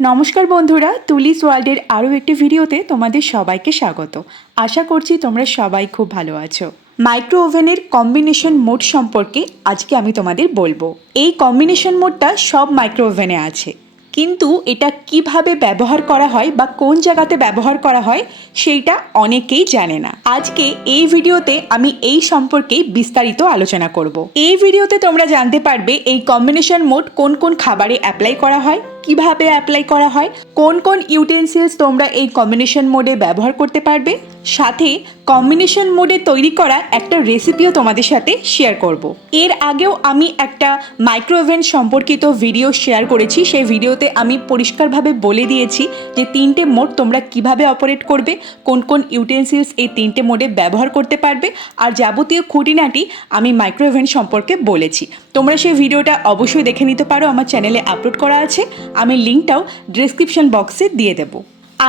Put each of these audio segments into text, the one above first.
নমস্কার বন্ধুরা, তুলিস ওয়ার্ল্ডের আরও একটি ভিডিওতে তোমাদের সবাইকে স্বাগত। আশা করছি তোমরা সবাই খুব ভালো আছো। মাইক্রো ওভেনের কম্বিনেশন মোড সম্পর্কে আজকে আমি তোমাদের বলবো। এই কম্বিনেশন মোডটা সব মাইক্রো ওভেনে আছে, কিন্তু এটা কিভাবে ব্যবহার করা হয় বা কোন জায়গাতে ব্যবহার করা হয় সেইটা অনেকেই জানে না। আজকে এই ভিডিওতে আমি এই সম্পর্কে বিস্তারিত আলোচনা করব। এই ভিডিওতে তোমরা জানতে পারবে এই কম্বিনেশন মোড কোন কোন খাবারে অ্যাপ্লাই করা হয়, কিভাবে অ্যাপ্লাই করা হয়, কোন কোন ইউটেন্সিলস তোমরা এই কম্বিনেশন মোডে ব্যবহার করতে পারবে, সাথে কম্বিনেশন মোডে তৈরি করা একটা রেসিপিও তোমাদের সাথে শেয়ার করব। এর আগেও আমি একটা মাইক্রো ওভেন সম্পর্কিত ভিডিও শেয়ার করেছি। সেই ভিডিওতে আমি পরিষ্কারভাবে বলে দিয়েছি যে তিনটে মোড তোমরা কিভাবে অপারেট করবে, কোন কোন ইউটেন্সিলস এই তিনটে মোডে ব্যবহার করতে পারবে, আর যাবতীয় খুঁটিনাটি আমি মাইক্রো ওভেন সম্পর্কে বলেছি। তোমরা সেই ভিডিওটা অবশ্যই দেখে নিতে পারো, আমার চ্যানেলে আপলোড করা আছে। আমি লিঙ্কটাও ডেসক্রিপশন বক্সে দিয়ে দেবো।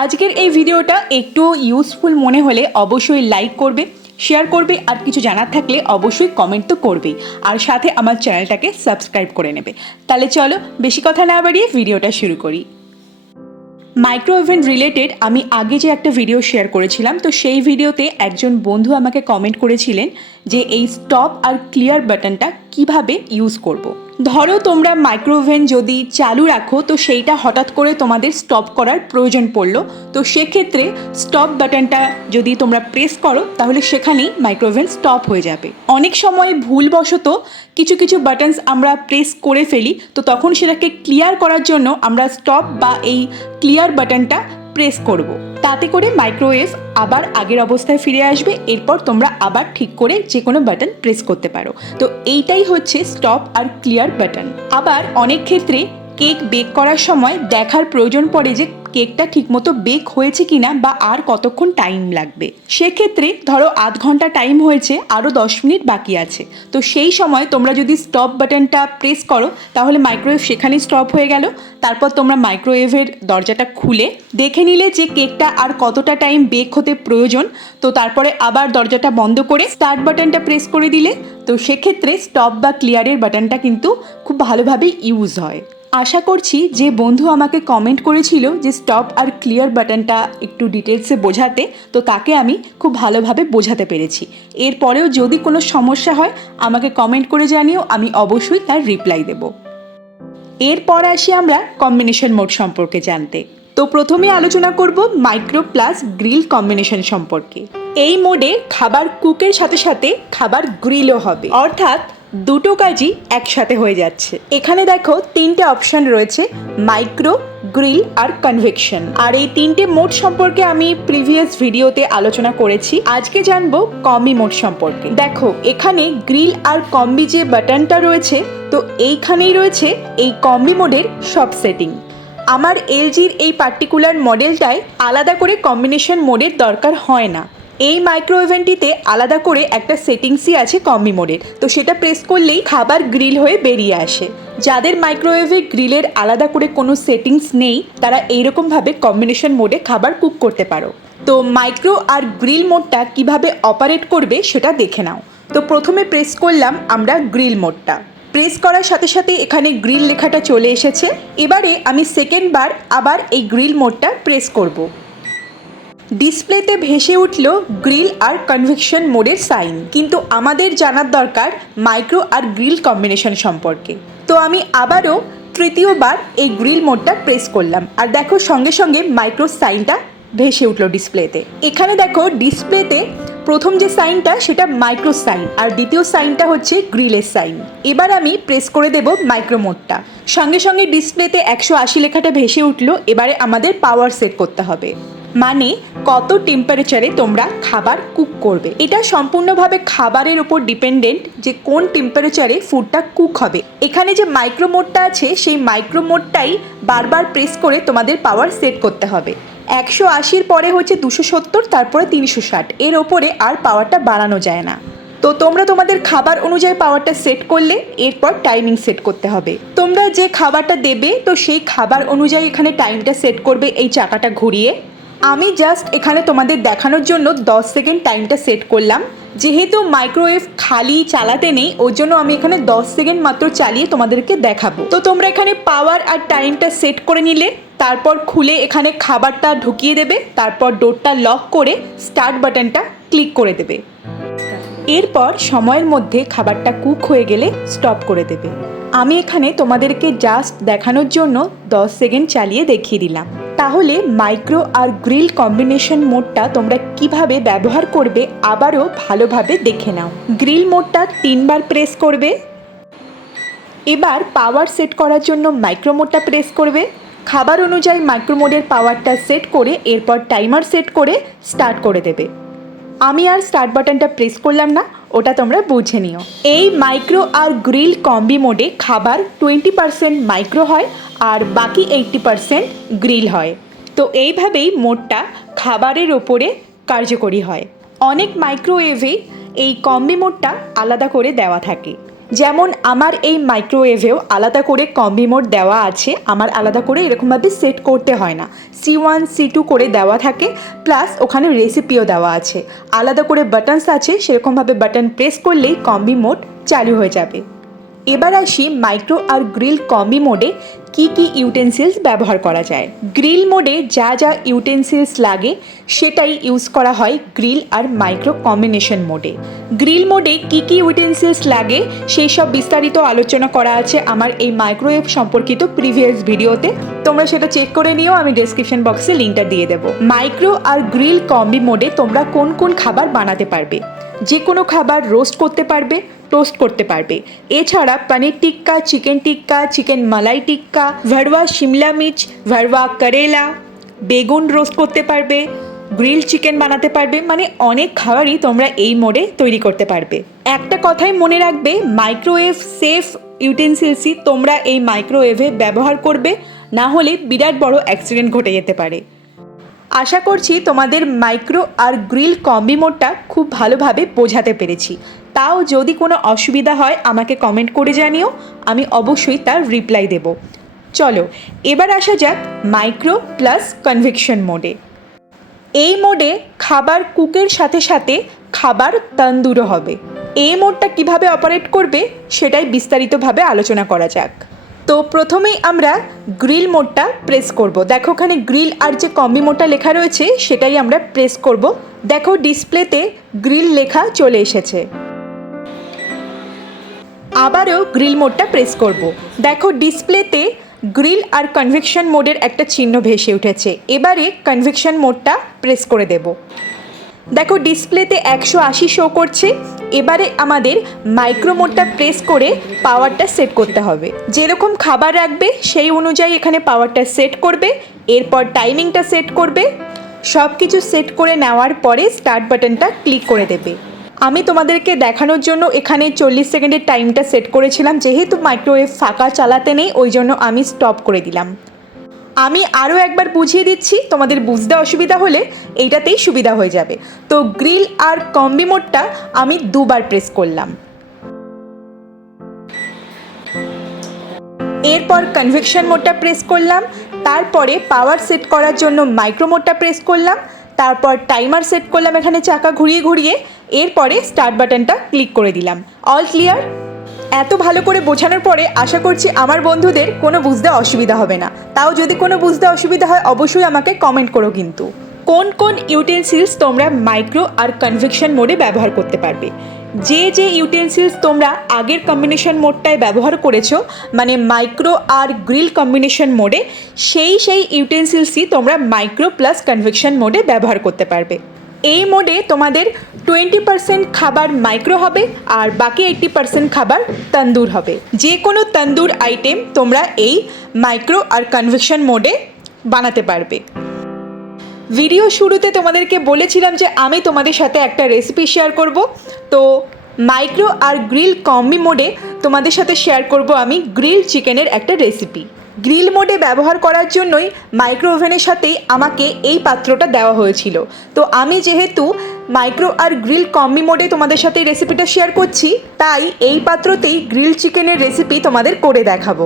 আজকের এই ভিডিওটা একটু ইউজফুল মনে হলে অবশ্যই লাইক করবে, শেয়ার করবে, আর কিছু জানার থাকলে অবশ্যই কমেন্ট তো করবেই, আর সাথে আমার চ্যানেলটাকে সাবস্ক্রাইব করে নেবে। তাহলে চলো বেশি কথা না বাড়িয়ে ভিডিওটা শুরু করি। মাইক্রো ওভেন রিলেটেড আমি আগে যে একটা ভিডিও শেয়ার করেছিলাম, তো সেই ভিডিওতে একজন বন্ধু আমাকে কমেন্ট করেছিলেন যে এই স্টপ আর ক্লিয়ার বাটনটা কিভাবে ইউজ করব। ধরো তোমরা মাইক্রো ওভেন যদি চালু রাখো, তো সেইটা হঠাৎ করে তোমাদের স্টপ করার প্রয়োজন পড়লো, তো সেক্ষেত্রে স্টপ বাটনটা যদি তোমরা প্রেস করো তাহলে সেখানেই মাইক্রো ওভেন স্টপ হয়ে যাবে। অনেক সময় ভুলবশত কিছু কিছু বাটনস আমরা প্রেস করে ফেলি, তো তখন সেটাকে ক্লিয়ার করার জন্য আমরা স্টপ বা এই ক্লিয়ার বাটনটা প্রেস করব। তাতে করে মাইক্রোওয়েভ আবার আগের অবস্থায় ফিরে আসবে, এরপর তোমরা আবার ঠিক করে যে কোনো বাটন প্রেস করতে পারো। তো এইটাই হচ্ছে স্টপ আর ক্লিয়ার বাটন। আবার অনেক ক্ষেত্রে কেক বেক করার সময় দেখার প্রয়োজন পড়ে যে কেকটা ঠিকমতো বেক হয়েছে কিনা বা আর কতক্ষণ টাইম লাগবে। সেক্ষেত্রে ধরো আধ ঘন্টা টাইম হয়েছে, আরও 10 মিনিট বাকি আছে, তো সেই সময় তোমরা যদি স্টপ বাটনটা প্রেস করো তাহলে মাইক্রোওয়েভ সেখানেই স্টপ হয়ে গেল। তারপর তোমরা মাইক্রোওয়েভের দরজাটা খুলে দেখে নিলে যে কেকটা আর কতটা টাইম বেক হতে প্রয়োজন, তো তারপরে আবার দরজাটা বন্ধ করে স্টার্ট বাটনটা প্রেস করে দিলে, তো সেক্ষেত্রে স্টপ বা ক্লিয়ারের বাটনটা কিন্তু খুব ভালোভাবে ইউজ হয়। আশা করছি যে বন্ধু আমাকে কমেন্ট করেছিল যে স্টপ আর ক্লিয়ার বাটনটা একটু ডিটেলসে বোঝাতে, তো তাকে আমি খুব ভালোভাবে বোঝাতে পেরেছি। এরপরেও যদি কোনো সমস্যা হয় আমাকে কমেন্ট করে জানিও, আমি অবশ্যই তার রিপ্লাই দেব। এরপর আসি আমরা কম্বিনেশন মোড সম্পর্কে জানতে। তো প্রথমে আলোচনা করব মাইক্রো প্লাস গ্রিল কম্বিনেশন সম্পর্কে। এই মোডে খাবার কুকের সাথে সাথে খাবার গ্রিলও হবে, অর্থাৎ দুটো কাজই একসাথে হয়ে যাচ্ছে। এখানে দেখো তিনটে অপশন রয়েছে, মাইক্রো, গ্রিল আর কনভেকশন। আর এই তিনটে মোড সম্পর্কে আমি প্রিভিয়াস ভিডিওতে আলোচনা করেছি। আজকে জানবো কম্বি মোড সম্পর্কে। দেখো এখানে গ্রিল আর কম্বি যে বাটনটা রয়েছে, তো এইখানেই রয়েছে এই কম্বি মোডের সব সেটিং। আমার এলজির এই পার্টিকুলার মডেলটায় আলাদা করে কম্বিনেশন মোডের দরকার হয় না। এই মাইক্রো ওভেনটিতে আলাদা করে একটা সেটিংসই আছে কম্বি মোডের, তো সেটা প্রেস করলেই খাবার গ্রিল হয়ে বেরিয়ে আসে। যাদের মাইক্রোওয়েভে গ্রিলের আলাদা করে কোনো সেটিংস নেই, তারা এইরকমভাবে কম্বিনেশন মোডে খাবার কুক করতে পারো। তো মাইক্রো আর গ্রিল মোডটা কিভাবে অপারেট করবে সেটা দেখে নাও। তো প্রথমে প্রেস করলাম আমরা গ্রিল মোডটা, প্রেস করার সাথে সাথে এখানে গ্রিল লেখাটা চলে এসেছে। এবারে আমি সেকেন্ড বার আবার এই গ্রিল মোডটা প্রেস করব। ডিসপ্লেতে ভেসে উঠল গ্রিল আর কনভেকশন মোডের সাইন, কিন্তু আমাদের জানার দরকার মাইক্রো আর গ্রিল কম্বিনেশন সম্পর্কে। তো আমি আবারও তৃতীয়বার এই গ্রিল মোডটা প্রেস করলাম, আর দেখো সঙ্গে সঙ্গে মাইক্রো সাইনটা ভেসে উঠল ডিসপ্লেতে। এখানে দেখো ডিসপ্লেতে প্রথম যে সাইনটা সেটা মাইক্রো সাইন, আর দ্বিতীয় সাইনটা হচ্ছে গ্রিলের সাইন। এবার আমি প্রেস করে দেব মাইক্রো মোডটা, সঙ্গে সঙ্গে ডিসপ্লেতে 180 লেখাটা ভেসে উঠল। এবারে আমাদের পাওয়ার সেট করতে হবে, মানে কত টেম্পারেচারে তোমরা খাবার কুক করবে। এটা সম্পূর্ণভাবে খাবারের উপর ডিপেন্ডেন্ট যে কোন টেম্পারেচারে ফুডটা কুক হবে। এখানে যে মাইক্রো মোডটা আছে সেই মাইক্রো মোডটাই বারবার প্রেস করে তোমাদের পাওয়ার সেট করতে হবে। 180-র পরে হচ্ছে 270, তারপরে 360, এর ওপরে আর পাওয়ারটা বাড়ানো যায় না। তো তোমরা তোমাদের খাবার অনুযায়ী পাওয়ারটা সেট করলে এরপর টাইমিং সেট করতে হবে। তোমরা যে খাবারটা দেবে তো সেই খাবার অনুযায়ী এখানে টাইমটা সেট করবে এই চাকাটা ঘুরিয়ে। আমি জাস্ট এখানে তোমাদের দেখানোর জন্য 10 সেকেন্ড টাইমটা সেট করলাম। যেহেতু মাইক্রোওয়েভ খালি চালাতে নেই, ওর জন্য আমি এখানে 10 সেকেন্ড মাত্র চালিয়ে তোমাদেরকে দেখাবো। তো তোমরা এখানে পাওয়ার আর টাইমটা সেট করে নিলে। তারপর খুলে এখানে খাবারটা ঢুকিয়ে দেবে, তারপর ডোরটা লক করে স্টার্ট বাটনটা ক্লিক করে দেবে। এরপর সময়ের মধ্যে খাবারটা কুক হয়ে গেলে স্টপ করে দেবে। আমি এখানে তোমাদেরকে জাস্ট দেখানোর জন্য 10 সেকেন্ড চালিয়ে দেখিয়ে দিলাম। তাহলে মাইক্রো আর গ্রিল কম্বিনেশন মোডটা তোমরা কিভাবে ব্যবহার করবে আবারও ভালোভাবে দেখে নাও। গ্রিল মোডটা 3 বার প্রেস করবে। এবার পাওয়ার সেট করার জন্য মাইক্রো মোডটা প্রেস করবে। খাবার অনুযায়ী মাইক্রো মোডের পাওয়ারটা সেট করে এরপর টাইমার সেট করে স্টার্ট করে দেবে। আমি আর স্টার্ট বাটনটা প্রেস করলাম না, ওটা তোমরা বুঝে নিও। এই মাইক্রো আর গ্রিল কম্বি মোডে খাবার 20% মাইক্রো হয় আর বাকি 80% গ্রিল হয়। তো এইভাবেই মোডটা খাবারের ওপরে কার্যকরী হয়। অনেক মাইক্রোওয়েভে এই কম্বি মোডটা আলাদা করে দেওয়া থাকে, যেমন আমার এই মাইক্রোওয়েভেও আলাদা করে কম্বি মোড দেওয়া আছে। আমার আলাদা করে এরকমভাবে সেট করতে হয় না, C1 C2 করে দেওয়া থাকে, প্লাস ওখানে রেসিপিও দেওয়া আছে। আলাদা করে বাটনস আছে, সেরকমভাবে বাটন প্রেস করলেই কম্বি মোড চালু হয়ে যাবে। এবার আসি মাইক্রো আর গ্রিল কম্বি মোডে কি কি ইউটেন্সিলস ব্যবহার করা যায়। গ্রিল মোডে যা যা ইউটেন্সিলস লাগে সেটাই ইউজ করা হয় গ্রিল আর মাইক্রো কম্বিনেশন মোডে। গ্রিল মোডে কি কি ইউটেন্সিলস লাগে সেই সব বিস্তারিত আলোচনা করা আছে আমার এই মাইক্রোওয়েভ সম্পর্কিত প্রিভিয়াস ভিডিওতে, তোমরা সেটা চেক করে নিও, আমি ডেসক্রিপশন বক্সে লিঙ্কটা দিয়ে দেবো। মাইক্রো আর গ্রিল কম্বি মোডে তোমরা কোন কোন খাবার বানাতে পারবে, যে কোনো খাবার রোস্ট করতে পারবে, টোস্ট করতে পারবে। এছাড়া পনির টিক্কা, চিকেন টিক্কা, চিকেন মালাই টিক্কা, ভরওয়া শিমলা মির্চ, ভরওয়া করেলা, বেগুন রোস্ট করতে পারবে, গ্রিল চিকেন বানাতে পারবে, মানে অনেক খাবারই তোমরা এই মোডে তৈরি করতে পারবে। একটা কথাই মনে রাখবে, মাইক্রোওয়েভ সেফ ইউটেন্সিলসই তোমরা এই মাইক্রোওয়েভে ব্যবহার করবে, না হলে বিরাট বড় অ্যাক্সিডেন্ট ঘটে যেতে পারে। আশা করছি তোমাদের মাইক্রো আর গ্রিল কম্বি মোডটা খুব ভালোভাবে বোঝাতে পেরেছি। তাও যদি কোনো অসুবিধা হয় আমাকে কমেন্ট করে জানিও, আমি অবশ্যই তার রিপ্লাই দেব। চলো এবার আসা যাক মাইক্রো প্লাস কনভেকশন মোডে। এই মোডে খাবার কুকের সাথে সাথে খাবার তন্দুরও হবে। এই মোডটা কিভাবে অপারেট করবে সেটাই বিস্তারিতভাবে আলোচনা করা যাক। তো প্রথমেই আমরা গ্রিল মোডটা প্রেস করব। দেখো ওখানে গ্রিল আর যে কম্বি মোডটা লেখা রয়েছে সেটাই আমরা প্রেস করব। দেখো ডিসপ্লেতে গ্রিল লেখা চলে এসেছে। আবারও গ্রিল মোডটা প্রেস করব। দেখো ডিসপ্লেতে গ্রিল আর কনভেকশন মোডের একটা চিহ্ন ভেসে উঠেছে। এবারে কনভেকশন মোডটা প্রেস করে দেব। দেখো ডিসপ্লেতে 180 শো করছে। এবারে আমাদের মাইক্রো মোডটা প্রেস করে পাওয়ারটা সেট করতে হবে। যেরকম খাবার রাখবে সেই অনুযায়ী এখানে পাওয়ারটা সেট করবে, এরপর টাইমিংটা সেট করবে। সব কিছু সেট করে নেওয়ার পরে স্টার্ট বাটনটা ক্লিক করে দেবে। আমি তোমাদেরকে দেখানোর জন্য এখানে 40 সেকেন্ডের টাইমটা সেট করেছিলাম, যেহেতু মাইক্রোওয়েভ ফাঁকা চালাতে নেই ওই জন্য আমি স্টপ করে দিলাম। আমি আরও একবার বুঝিয়ে দিচ্ছি, তোমাদের বুঝতে অসুবিধা হলে এইটাতেই সুবিধা হয়ে যাবে। তো গ্রিল আর কম্বি মোডটা আমি 2 বার প্রেস করলাম। এরপর কনভেকশন মোডটা প্রেস করলাম, তারপরে পাওয়ার সেট করার জন্য মাইক্রো মোডটা প্রেস করলাম, তারপর টাইমার সেট করলাম এখানে চাকা ঘুরিয়ে ঘুরিয়ে, এরপরে স্টার্ট বাটনটা ক্লিক করে দিলাম। All clear. এত ভালো করে বোঝানোর পরে আশা করছি আমার বন্ধুদের কোনো বুঝতে অসুবিধা হবে না। তাও যদি কোনো বুঝতে অসুবিধা হয় অবশ্যই আমাকে কমেন্ট করো। কিন্তু কোন কোন ইউটেন্সিলস তোমরা মাইক্রো আর কনভেকশন মোডে ব্যবহার করতে পারবে, যে যে ইউটেন্সিলস তোমরা আগের কম্বিনেশন মোডটায় ব্যবহার করেছো, মানে মাইক্রো আর গ্রিল কম্বিনেশন মোডে, সেই ইউটেন্সিলসই তোমরা মাইক্রো প্লাস কনভেকশন মোডে ব্যবহার করতে পারবে। এই মোডে তোমাদের 20% খাবার মাইক্রো হবে আর বাকি 80% খাবার তন্দুর হবে। যে কোনো তন্দুর আইটেম তোমরা এই মাইক্রো আর কনভেকশন মোডে বানাতে পারবে। ভিডিও শুরুতে তোমাদেরকে বলেছিলাম যে আমি তোমাদের সাথে একটা রেসিপি শেয়ার করব। তো মাইক্রো আর গ্রিল কম্বি মোডে তোমাদের সাথে শেয়ার করব আমি গ্রিল চিকেনের একটা রেসিপি। গ্রিল মোডে ব্যবহার করার জন্যই মাইক্রো ওভেনের সাথেই আমাকে এই পাত্রটা দেওয়া হয়েছিল। তো আমি যেহেতু মাইক্রো আর গ্রিল কম্বি মোডে তোমাদের সাথে এই রেসিপিটা শেয়ার করছি, তাই এই পাত্রতেই গ্রিল চিকেনের রেসিপি তোমাদের করে দেখাবো।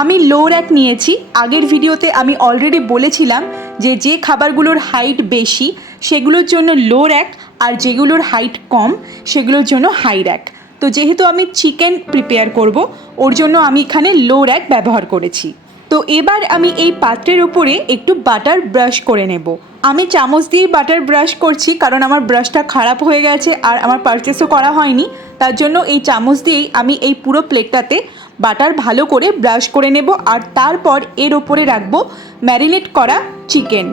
আমি লো র্যাক নিয়েছি। আগের ভিডিওতে আমি অলরেডি বলেছিলাম যে যে খাবারগুলোর হাইট বেশি সেগুলোর জন্য লো র্যাক, আর যেগুলোর হাইট কম সেগুলোর জন্য হাই র্যাক। তো যেহেতু আমি চিকেন প্রিপেয়ার করব ওর জন্য আমি এখানে লো র্যাক ব্যবহার করেছি। তো এবার আমি এই পাত্রের উপরে একটু বাটার ব্রাশ করে নেব। আমি চামচ দিয়েই বাটার ব্রাশ করছি, কারণ আমার ব্রাশটা খারাপ হয়ে গেছে আর আমার পারচেসও করা হয়নি। তার জন্য এই চামচ দিয়েই আমি এই পুরো প্লেটটাতে বাটার ভালো করে ব্রাশ করে নেব। আর তারপর এর ওপরে রাখবো ম্যারিনেট করা চিকেন।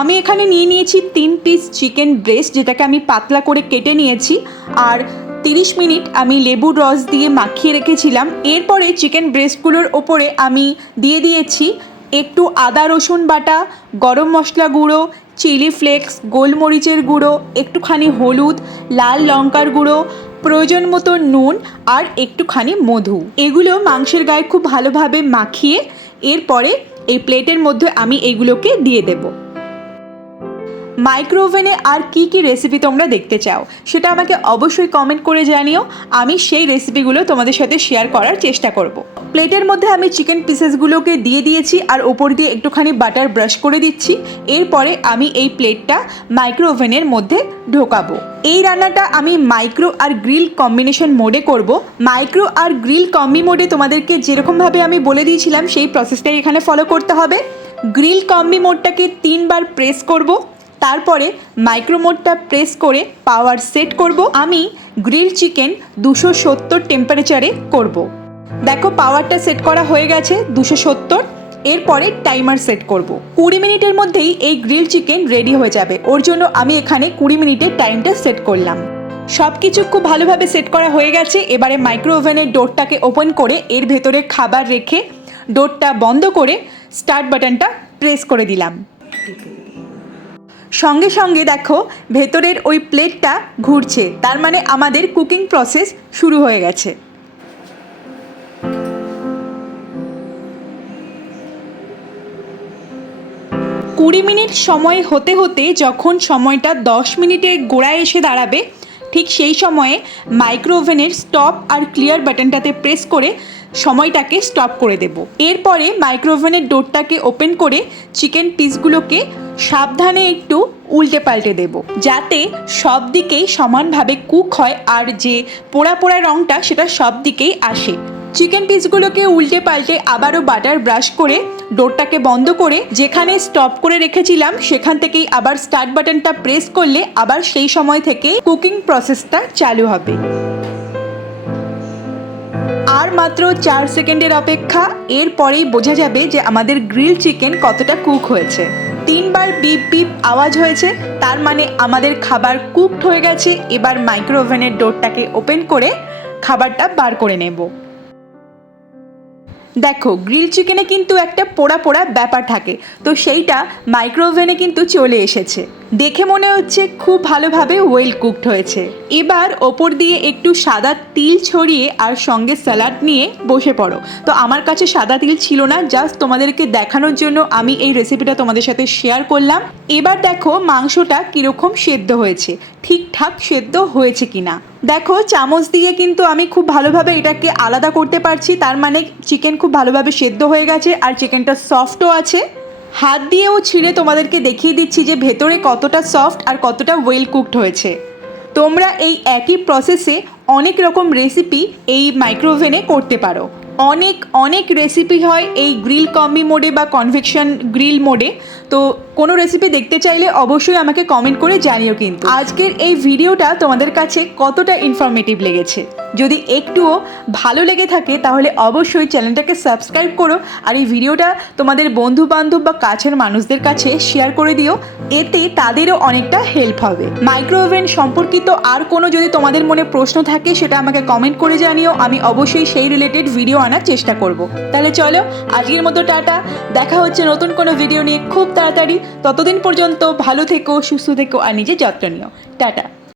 আমি এখানে নিয়ে নিয়েছি 3 পিস চিকেন ব্রেস্ট, যেটাকে আমি পাতলা করে কেটে নিয়েছি। আর 30 মিনিট আমি লেবুর রস দিয়ে মাখিয়ে রেখেছিলাম। এরপরে চিকেন ব্রেস্টগুলোর ওপরে আমি দিয়ে দিয়েছি একটু আদা রসুন বাটা, গরম মশলা গুঁড়ো, চিলি ফ্লেক্স, গোলমরিচের গুঁড়ো, একটুখানি হলুদ, লাল লঙ্কার গুঁড়ো, প্রয়োজন মতো নুন আর একটুখানি মধু। এগুলো মাংসের গায়ে খুব ভালোভাবে মাখিয়ে এরপরে এই প্লেটের মধ্যে আমি এগুলোকে দিয়ে দেবো। মাইক্রো ওভেনে আর কি কি রেসিপি তোমরা দেখতে চাও সেটা আমাকে অবশ্যই কমেন্ট করে জানিও। আমি সেই রেসিপিগুলো তোমাদের সাথে শেয়ার করার চেষ্টা করব। প্লেটের মধ্যে আমি চিকেন পিসেসগুলোকে দিয়ে দিয়েছি আর ওপর দিয়ে একটুখানি বাটার ব্রাশ করে দিচ্ছি। এরপরে আমি এই প্লেটটা মাইক্রো ওভেনের মধ্যে ঢোকাবো। এই রান্নাটা আমি মাইক্রো আর গ্রিল কম্বিনেশন মোডে করব। মাইক্রো আর গ্রিল কম্বি মোডে তোমাদেরকে যেরকমভাবে আমি বলে দিয়েছিলাম সেই প্রসেসটাই এখানে ফলো করতে হবে। গ্রিল কম্বি মোডটাকে 3 বার প্রেস করব, তারপরে মাইক্রো মোডটা প্রেস করে পাওয়ার সেট করব। আমি গ্রিল চিকেন 270 টেম্পারেচারে করব। দেখো পাওয়ারটা সেট করা হয়ে গেছে 270। এরপরে টাইমার সেট করব। 20 মিনিটের মধ্যেই এই গ্রিল চিকেন রেডি হয়ে যাবে। ওর জন্য আমি এখানে 20 মিনিটের টাইমটা সেট করলাম। সব কিছু খুব ভালোভাবে সেট করা হয়ে গেছে। এবারে মাইক্রো ওভেনের ডোরটাকে ওপেন করে এর ভেতরে খাবার রেখে ডোরটা বন্ধ করে স্টার্ট বাটনটা প্রেস করে দিলাম। সঙ্গে সঙ্গে দেখো ভেতরের ওই প্লেটটা ঘুরছে, তার মানে আমাদের কুকিং প্রসেস শুরু হয়ে গেছে। কুড়ি মিনিট সময় হতে হতে যখন সময়টা 10 মিনিটের গোড়ায় এসে দাঁড়াবে, ঠিক সেই সময়ে মাইক্রো ওভেনের স্টপ আর ক্লিয়ার বাটনটাতে প্রেস করে সময়টাকে স্টপ করে দেব। এরপরে মাইক্রো ওভেনের ডোরটাকে ওপেন করে চিকেন পিসগুলোকে সাবধানে একটু উল্টে পাল্টে দেব, যাতে সব দিকেই সমানভাবে কুক হয় আর যে পোড়া পোড়া রঙটা সেটা সব দিকেই আসে। চিকেন পিসগুলোকে উল্টে পাল্টে আবারও বাটার ব্রাশ করে ডোরটাকে বন্ধ করে যেখানে স্টপ করে রেখেছিলাম সেখান থেকেই আবার স্টার্ট বাটনটা প্রেস করলে আবার সেই সময় থেকে কুকিং প্রসেসটা চালু হবে। আর মাত্র 4 সেকেন্ডের অপেক্ষা, এরপরেই বোঝা যাবে যে আমাদের গ্রিল চিকেন কতটা কুক হয়েছে। 3 বার বিপ বিপ আওয়াজ হয়েছে, তার মানে আমাদের খাবার কুকড হয়ে গেছে। এবার মাইক্রো ওভেনের ডোরটাকে ওপেন করে খাবারটা বার করে নেব। দেখো গ্রিল চিকেনে কিন্তু একটা পোড়া পোড়া ব্যাপার থাকে, তো সেইটা মাইক্রো ওভেনে কিন্তু চলে এসেছে। দেখে মনে হচ্ছে খুব ভালোভাবে ওয়েল কুকড হয়েছে। এবার ওপর দিয়ে একটু সাদা তিল ছড়িয়ে আর সঙ্গে স্যালাড নিয়ে বসে পড়ো। তো আমার কাছে সাদা তিল ছিল না, জাস্ট তোমাদেরকে দেখানোর জন্য আমি এই রেসিপিটা তোমাদের সাথে শেয়ার করলাম। এবার দেখো মাংসটা কীরকম সেদ্ধ হয়েছে, ঠিকঠাক সেদ্ধ হয়েছে কিনা। দেখো চামচ দিয়ে কিন্তু আমি খুব ভালোভাবে এটাকে আলাদা করতে পারছি, তার মানে চিকেন খুব ভালোভাবে সেদ্ধ হয়ে গেছে আর চিকেনটা সফটও আছে। হাত দিয়েও ছিঁড়ে তোমাদেরকে দেখিয়ে দিচ্ছি যে ভেতরে কতটা সফট আর কতটা ওয়েল কুকড হয়েছে। তোমরা এই একই প্রসেসে অনেক রকম রেসিপি এই মাইক্রো ওভেনে করতে পারো। অনেক অনেক রেসিপি হয় এই গ্রিল কম্বি মোডে বা কনভেকশন গ্রিল মোডে। তো কোনো রেসিপি দেখতে চাইলে অবশ্যই আমাকে কমেন্ট করে জানিও। কিন্তু আজকের এই ভিডিওটা তোমাদের কাছে কতটা ইনফরমেটিভ লেগেছে, যদি একটুও ভালো লেগে থাকে তাহলে অবশ্যই চ্যানেলটাকে সাবস্ক্রাইব করো আর এই ভিডিওটা তোমাদের বন্ধু বান্ধব বা কাছের মানুষদের কাছে শেয়ার করে দিও, এতে তাদেরও অনেকটা হেল্প হবে। মাইক্রো ওভেন সম্পর্কিত আর কোনো যদি তোমাদের মনে প্রশ্ন থাকে সেটা আমাকে কমেন্ট করে জানিও, আমি অবশ্যই সেই রিলেটেড ভিডিও আনার চেষ্টা করব। তাহলে চলো আজকের মতো টাটা, দেখা হচ্ছে নতুন কোনো ভিডিও নিয়ে খুব তাড়াতাড়ি। ততদিন পর্যন্ত ভালো থেকো, সুস্থ থেকো আর নিজের যত্ন নিও। টাটা।